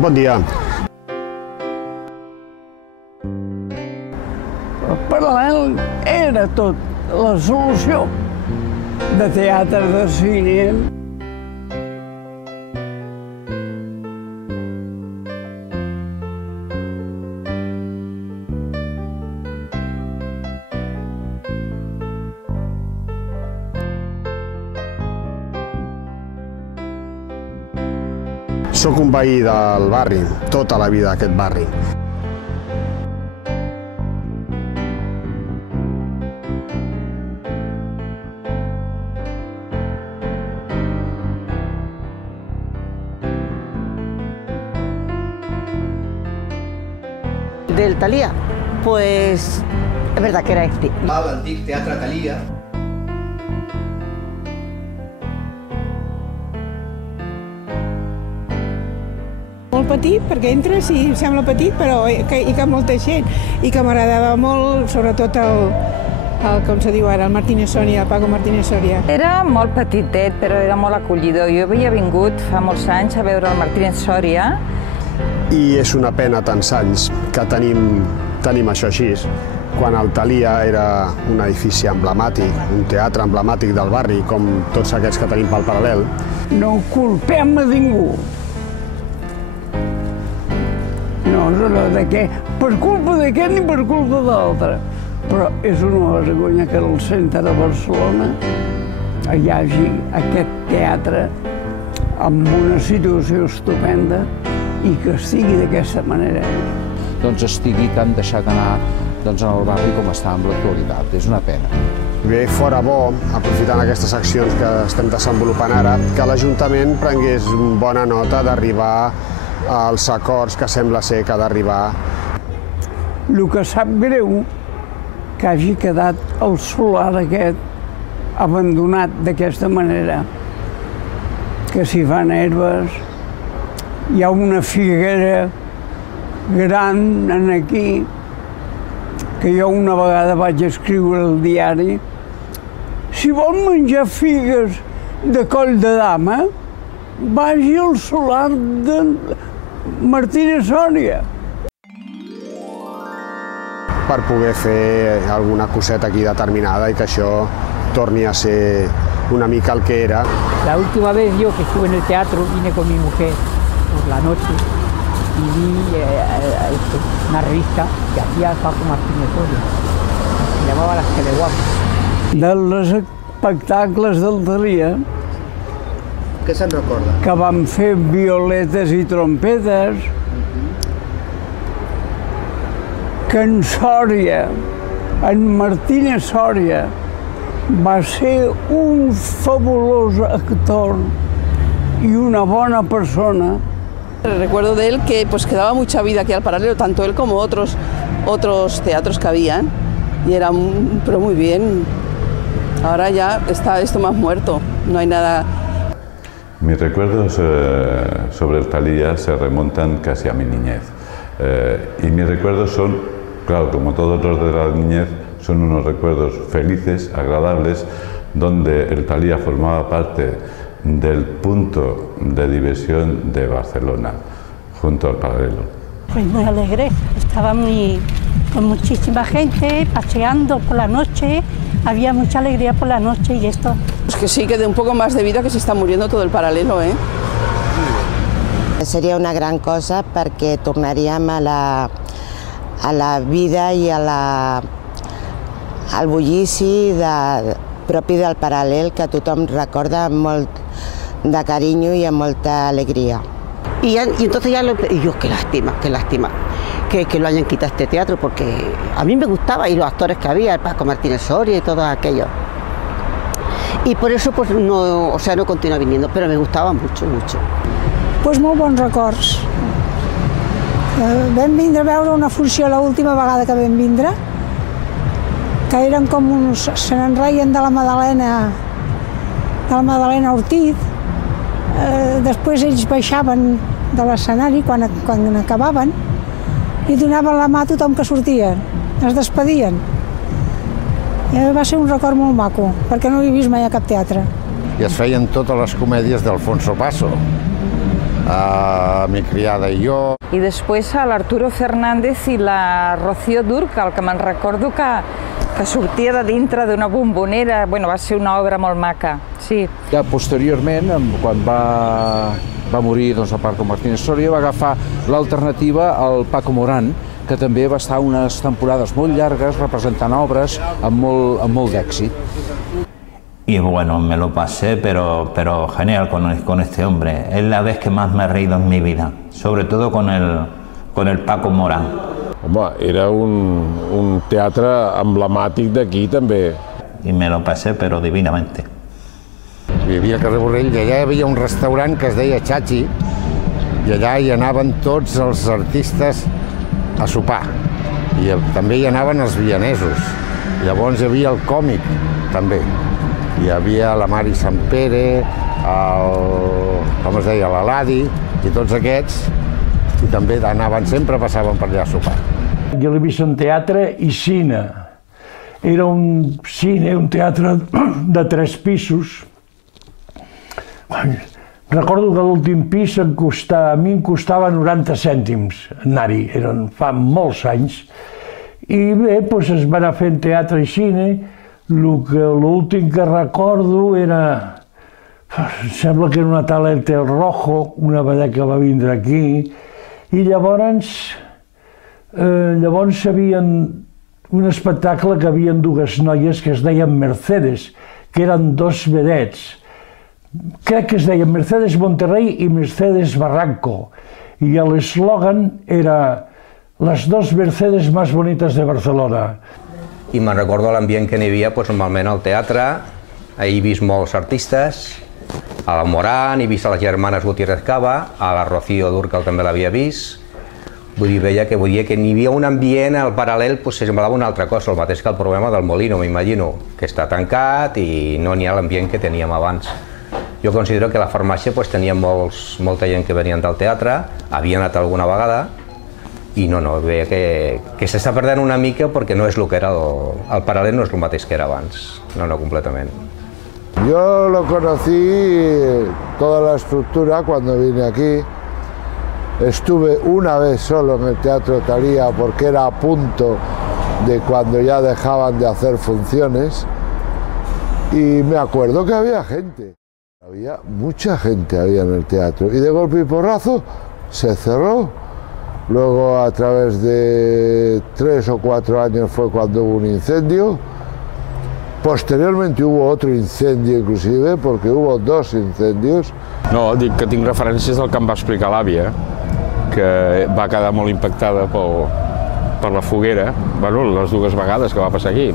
Bon dia. El Paral·lel era tot la solució de teatre, de cine. Soc un veí del barri, tota la vida d'aquest barri. Del Thalía, pues es verdad que era este. L'antic Teatre Thalía. Molt petit, perquè entres i sembla petit, però hi cap molta gent, i que m'agradava molt, sobretot com se diu ara, el Martínez Soria, el Paco Martínez Soria. Era molt petitet, però era molt acollidor. Jo havia vingut fa molts anys a veure el Martínez Soria. I és una pena tants anys que tenim això així, quan el Thalía era un edifici emblemàtic, un teatre emblemàtic del barri, com tots aquests que tenim pel Paral·lel. No culpem a ningú. No, de què? Per culpa d'aquest ni per culpa d'altre. Però és una vergonya que al centre de Barcelona hi hagi aquest teatre amb una situació estupenda i que estigui d'aquesta manera. Doncs estigui tan deixat anar en el barri com està en l'actualitat. És una pena. Bé, fora bo, aprofitant aquestes accions que estem desenvolupant ara, que l'Ajuntament prengués bona nota d'arribar als acords que sembla ser que ha d'arribar. El que sap greu que hagi quedat el solar aquest abandonat d'aquesta manera, que s'hi fan herbes, hi ha una figuera gran aquí, que jo una vegada vaig escriure al diari: si vol menjar figues de coll de dama, vagi al solar de Martínez Soria. Per poder fer alguna coseta aquí determinada i que això torni a ser una mica el que era. La última vez yo que estuve en el teatro vine con mi mujer por la noche y vi una revista que hacía Paco Martínez Soria, se llamaba Las Teleguapas. Dels espectacles del Thalía, Què se'n recorda? que van fer violetes i trompetes, que en Soria, en Martínez Soria, va ser un fabulós actor y una buena persona. Recuerdo de él que pues quedaba mucha vida aquí al Paralelo, tanto él como otros teatros que habían, y era pero muy bien. Ahora ya está esto más muerto, no hay nada. Mis recuerdos sobre el Thalía se remontan casi a mi niñez. Y mis recuerdos son, claro, como todos los de la niñez, son unos recuerdos felices, agradables, donde el Thalía formaba parte del punto de diversión de Barcelona, junto al Paralelo. Pues muy alegre, estaba con muchísima gente, paseando por la noche, había mucha alegría por la noche y esto. Pues que sí, que de un poco más de vida, que se está muriendo todo el Paralelo, ¿eh? Seria una gran cosa perquè tornaríem a la vida i al bullici propi del Paral·lel, que tothom recorda amb molt de carinyo y amb molta alegría. Y entonces ya yo, qué lástima que lo hayan quitado este teatro, porque a mí me gustaba, y los actores que había, el Paco Martínez Soria y todos aquellos. Y por eso pues no continúa viniendo, pero me gustaba mucho, mucho. Doncs molt bons records. Vam vindre a veure una funció l'última vegada que vam vindre, que eren com uns... se n'enreien de la Madalena Ortiz. Després ells baixaven de l'escenari quan acabaven i donaven la mà a tothom que sortia, es despedien. Va ser un record molt maco, perquè no ho he vist mai a cap teatre. I es feien totes les comèdies d'Alfonso Paso, mi criada i jo. I després a l'Arturo Fernández i la Rocío Dúrcal, que me'n recordo que sortia de dintre d'una bombonera. Bueno, va ser una obra molt maca, sí. Ja posteriorment, quan va morir el Paco Martínez Soria, va agafar l'alternativa al Paco Morán, que també va estar unes temporades molt llargues representant obres amb molt d'èxit. Y bueno, me lo pasé, pero genial con este hombre. Es la vez que más me he reído en mi vida, sobre todo con el Paco Morán. Home, era un teatre emblemàtic d'aquí també. Y me lo pasé, pero divinamente. Vivia al carrer Borrell i allà hi havia un restaurant que es deia Chachi i allà hi anaven tots els artistes a sopar i també hi anaven els vienesos. Llavors hi havia el còmic també. Hi havia la Mari Sampere, com es deia, l'Aladi i tots aquests, i també anaven sempre, passaven per allà a sopar. Jo l'he vist en teatre i cine. Era un cine, un teatre de 3 pisos. Recordo que l'últim pis a mi em costava 90 cèntims anar-hi, fa molts anys. I bé, es va anar fent teatre i cine. L'últim que recordo era, sembla que era una tal El Rojo, una vedet que va vindre aquí, i llavors hi havia un espectacle que hi havia 2 noies que es deien Mercedes, que eren 2 vedets. Crec que es deien Mercedes Monterrey i Mercedes Barranco, i l'eslògan era les 2 Mercedes más bonitas de Barcelona. I me'n recordo l'ambient que n'hi havia normalment al teatre. He vist molts artistes, a la Morán, he vist a les germanes Gutiérrez Cava, a la Rocío Dúrcal també l'havia vist. Vull dir, veia que n'hi havia un ambient al paral·lel, semblava una altra cosa, el mateix que el problema del Molino, m'imagino, que està tancat i no n'hi ha l'ambient que teníem abans. Jo considero que a la farmàcia tenia molta gent que venien del teatre, havia anat alguna vegada, i no, veia que s'està perdent una mica perquè no és el que era, el paral·lel no és el mateix que era abans, no, completament. Yo lo conocí, toda la estructura, cuando vine aquí. Estuve una vez solo en el Teatro Thalía porque era a punto de cuando ya dejaban de hacer funciones y me acuerdo que había gente. Había mucha gente en el teatro y de golpe y porrazo se cerró. Luego, a través de 3 o 4 años fue cuando hubo un incendio. Posteriormente hubo otro incendio inclusive, porque hubo 2 incendios. No, dic que tinc referències del que em va explicar l'àvia, que va quedar molt impactada per la foguera, bueno, les 2 vegades que va passar aquí,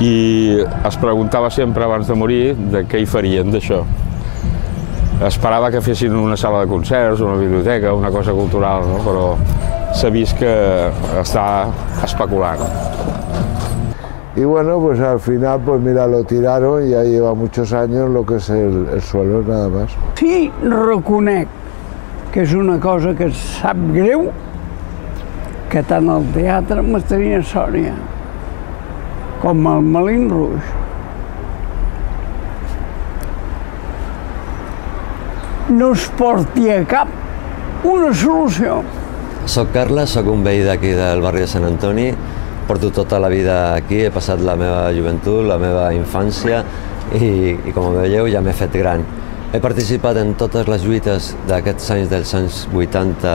i es preguntava sempre abans de morir de què hi farien d'això. Esperava que fessin una sala de concerts, una biblioteca, una cosa cultural, no? Però s'ha vist que està especulant. Y bueno, pues al final, pues mira, lo tiraron y ya lleva muchos años lo que es el suelo, nada más. Sí, reconec que és una cosa que sap greu, que tant el teatre Martínez Soria com el Moulin Rouge no es porti a cap una solució. Soc Carla, soc un veí d'aquí del barri de Sant Antoni, porto tota la vida aquí, he passat la meva joventut, la meva infància i com veieu ja m'he fet gran. He participat en totes les lluites d'aquests anys dels anys 80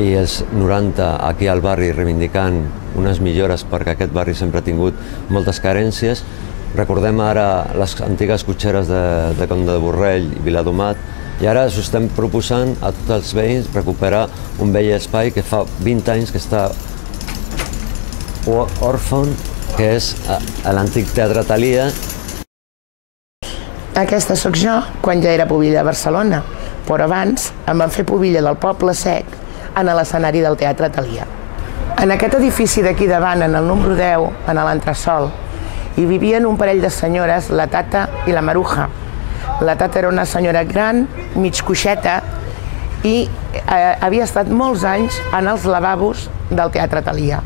i els 90 aquí al barri reivindicant unes millores perquè aquest barri sempre ha tingut moltes carències. Recordem ara les antigues cotxeres de Comte de Borrell i Viladomat i ara us estem proposant a tots els veïns recuperar un vell espai que fa 20 anys que està òrfan, que és l'antic Teatre Thalía. Aquesta sóc jo quan ja era pubilla de Barcelona, però abans em van fer pubilla del Poble Sec en l'escenari del Teatre Thalía. En aquest edifici d'aquí davant, en el número 10, en l'entresòl, hi vivien un parell de senyores, la Tata i la Maruja. La Tata era una senyora gran, mig coixeta, i havia estat molts anys en els lavabos del Teatre Thalía.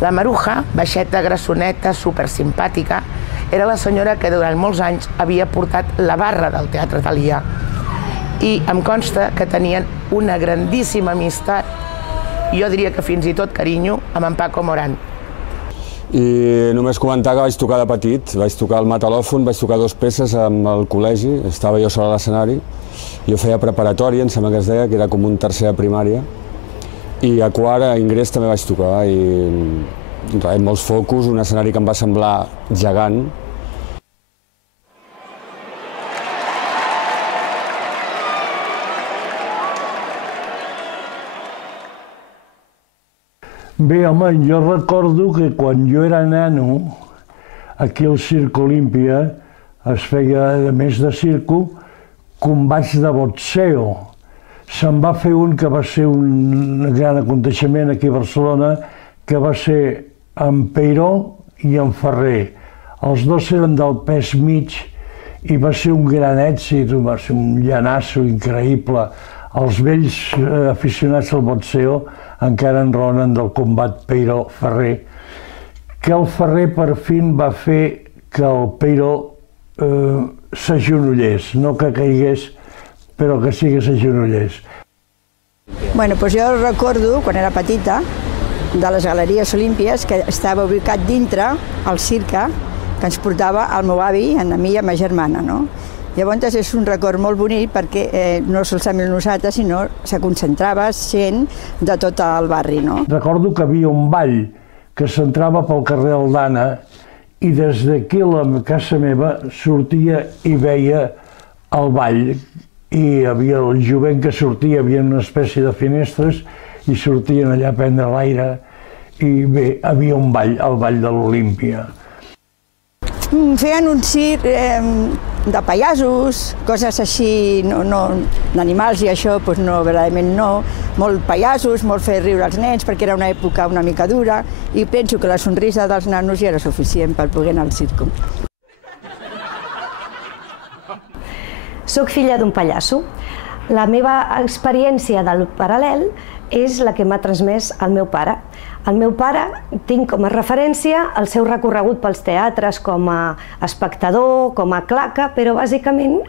La Maruja, baixeta, grassoneta, i em consta que tenien una grandíssima amistat, jo diria que fins i tot carinyo, amb en Paco Morán. I només comentar que vaig tocar de petit, vaig tocar el metal·lòfon, vaig tocar 2 peces amb el col·legi, estava jo sol a l'escenari, jo feia preparatòria, em sembla que es deia, que era com un tercer de primària, i a quart, a ingrés també vaig tocar, i molts focus, un escenari que em va semblar gegant. Bé, home, jo recordo que quan jo era nano, aquí al Circ Olímpia es feia, a més de circo, combats de boxeo. Se'n va fer un que va ser un gran aconteixement aquí a Barcelona, que va ser en Peiró i en Ferrer. Els dos eren del pes mig i va ser un gran èxit, va ser un llanasso increïble. Els vells aficionats al boxeo encara enronen del combat Peiró-Ferrer, que el Ferrer per fin va fer que el Peiró s'agenollés, no que caigués, però que sí que s'agenollés. Bueno, doncs jo recordo, quan era petita, de les Galeries Olímpies, que estava ubicat dintre el circa, que ens portava el meu avi, a mi i a ma germana, no? Llavors és un record molt bonic perquè no solament nosaltres, sinó se concentrava gent de tot el barri, no? Recordo que havia un ball que s'entrava pel carrer Aldana i des d'aquí a la casa meva sortia i veia el ball. I hi havia el jovent que sortia, hi havia una espècie de finestres i sortien allà a prendre l'aire i bé, havia un ball, el ball de l'Olímpia. Feien un circ de pallassos, coses així, d'animals i això, doncs no, verdaderament no. Molt pallassos, molt fer riure als nens, perquè era una època una mica dura, i penso que la sonrisa dels nanos ja era suficient per poder anar al circ. Soc filla d'un pallasso. La meva experiència del paral·lel és la que m'ha transmès el meu pare. El meu pare tinc com a referència el seu recorregut pels teatres com a espectador, com a claca, però bàsicament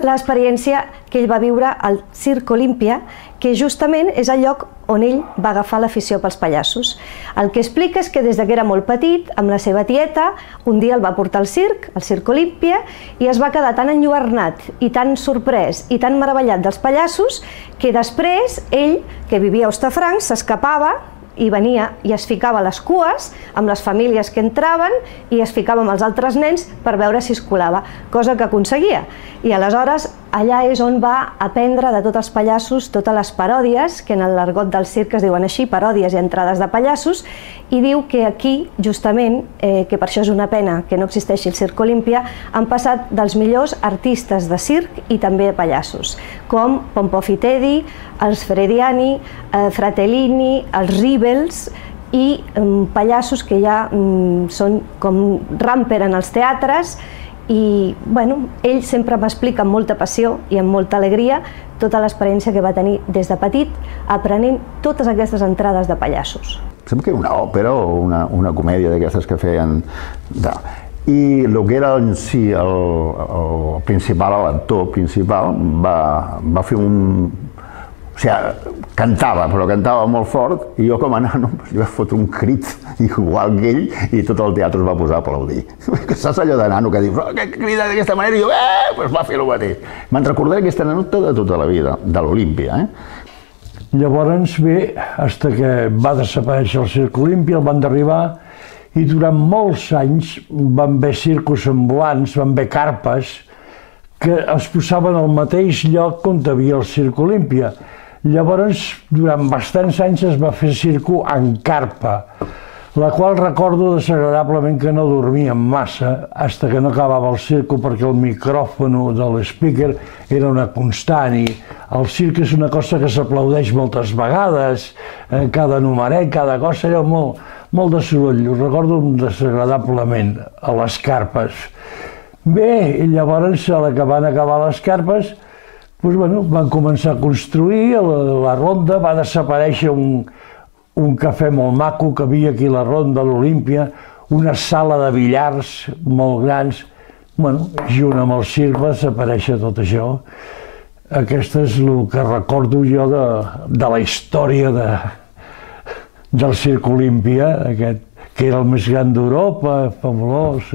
l'experiència que ell va viure al Circ Olímpia, que justament és el lloc on ell va agafar l'afició pels pallassos. El que explica és que des que era molt petit, amb la seva tieta, un dia el va portar al Circ Olímpia, i es va quedar tan enlluernat i tan sorprès i tan meravellat dels pallassos que després ell, que vivia a Hostafrancs, s'escapava i venia i es ficava a les cues amb les famílies que entraven i es ficava amb els altres nens per veure si es colava, cosa que aconseguia. I aleshores allà és on va aprendre de tots els pallassos, totes les paròdies, que en l'argot del circ es diuen així, paròdies i entrades de pallassos, i diu que aquí, justament, que per això és una pena que no existeixi el Circ Olímpia, han passat dels millors artistes de circ i també de pallassos, com Pompó Fitedi, els Frediani, Fratellini, els Ribels i pallassos que ja són com ramper en els teatres. I bueno, ell sempre m'explica amb molta passió i amb molta alegria tota l'experiència que va tenir des de petit aprenent totes aquestes entrades de pallassos. Sembla que era una òpera o una comèdia d'aquestes que feien... I el que era en si el principal, l'actor principal, va fer un... O sigui, cantava, però cantava molt fort, i jo com a nano li vaig fotre un crit igual que ell, i tot el teatre es va posar a aplaudir. Saps allò de nano que dius, que crida d'aquesta manera, i jo, doncs va fer el mateix. Me'n recordaré aquesta anècdota de tota la vida, de l'Olímpia. Llavors, bé, fins que va desaparèixer el Circ Olímpia, el van derribar, i durant molts anys van haver circos ambulants, van haver carpes, que es posaven al mateix lloc on hi havia el Circ Olímpia. Llavors, durant bastants anys es va fer circo en carpa, la qual recordo desagradablement que no dormíem massa fins que no acabava el circo, perquè el micròfon de l'speaker era una constant i el circ és una cosa que s'aplaudeix moltes vegades, cada numeret, cada cosa, era molt de soroll, ho recordo desagradablement a les carpes. Bé, i llavors, a la que van acabar les carpes, van començar a construir, la ronda, va desaparèixer un cafè molt maco que havia aquí a la ronda, a l'Olímpia, una sala de billars molt grans. Junt amb el circ va desaparèixer tot això. Aquest és el que recordo jo de la història del Circ Olímpia, aquest, que era el més gran d'Europa, fabulós.